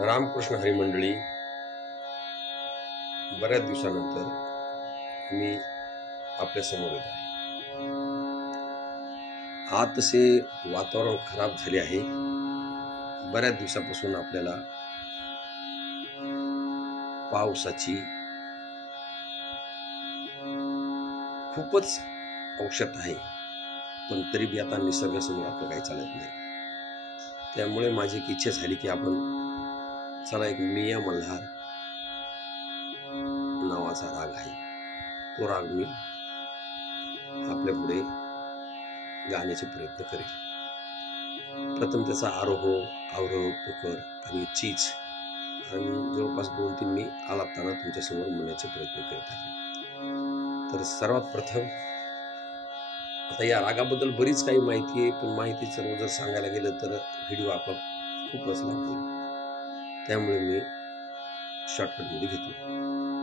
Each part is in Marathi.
रामकृष्ण हरी मंडळी, बऱ्याच दिवसानंतर मी आपल्या समोर येत आहे. आज तसे वातावरण खराब झाले आहे. बऱ्याच दिवसापासून आपल्याला पावसाची खूपच औषध आहे, पण तरी बी आता निसर्गासमोर आपलं काही चालत नाही. त्यामुळे माझी एक इच्छा झाली की आपण चला एक मिया मल्हार नावाचा राग आहे, तो राग मी आपल्या पुढे गाण्याचे प्रयत्न करेल. प्रथम त्याचा आरोह, अवरोह, तुकर आणि चीज आणि जवळपास 2-3 मी आलापताना तुमच्यासमोर म्हणण्याचे प्रयत्न करीत आहे. तर सर्वात प्रथम आता या रागाबद्दल बरीच काही माहिती आहे, पण माहिती सर्व जर सांगायला गेलं तर व्हिडिओ आपण खूपच लागतो. त्यामुळे मी शॉर्टकटमध्ये घेतो.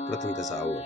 प्रथम त्याचा आवाज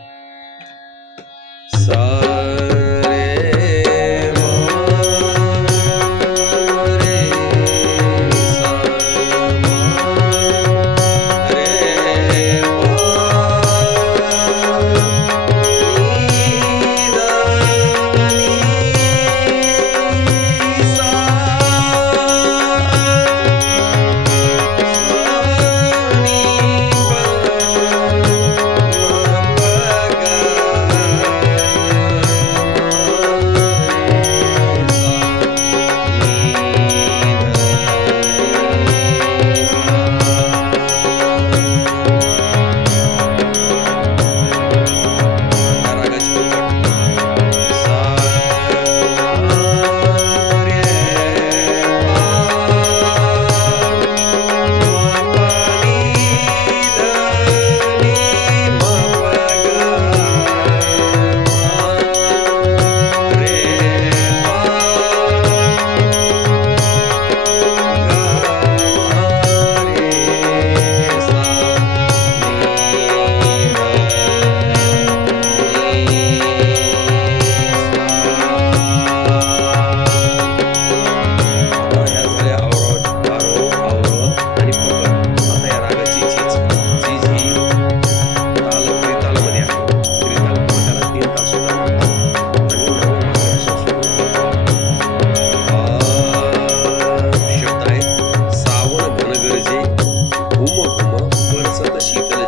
शीतल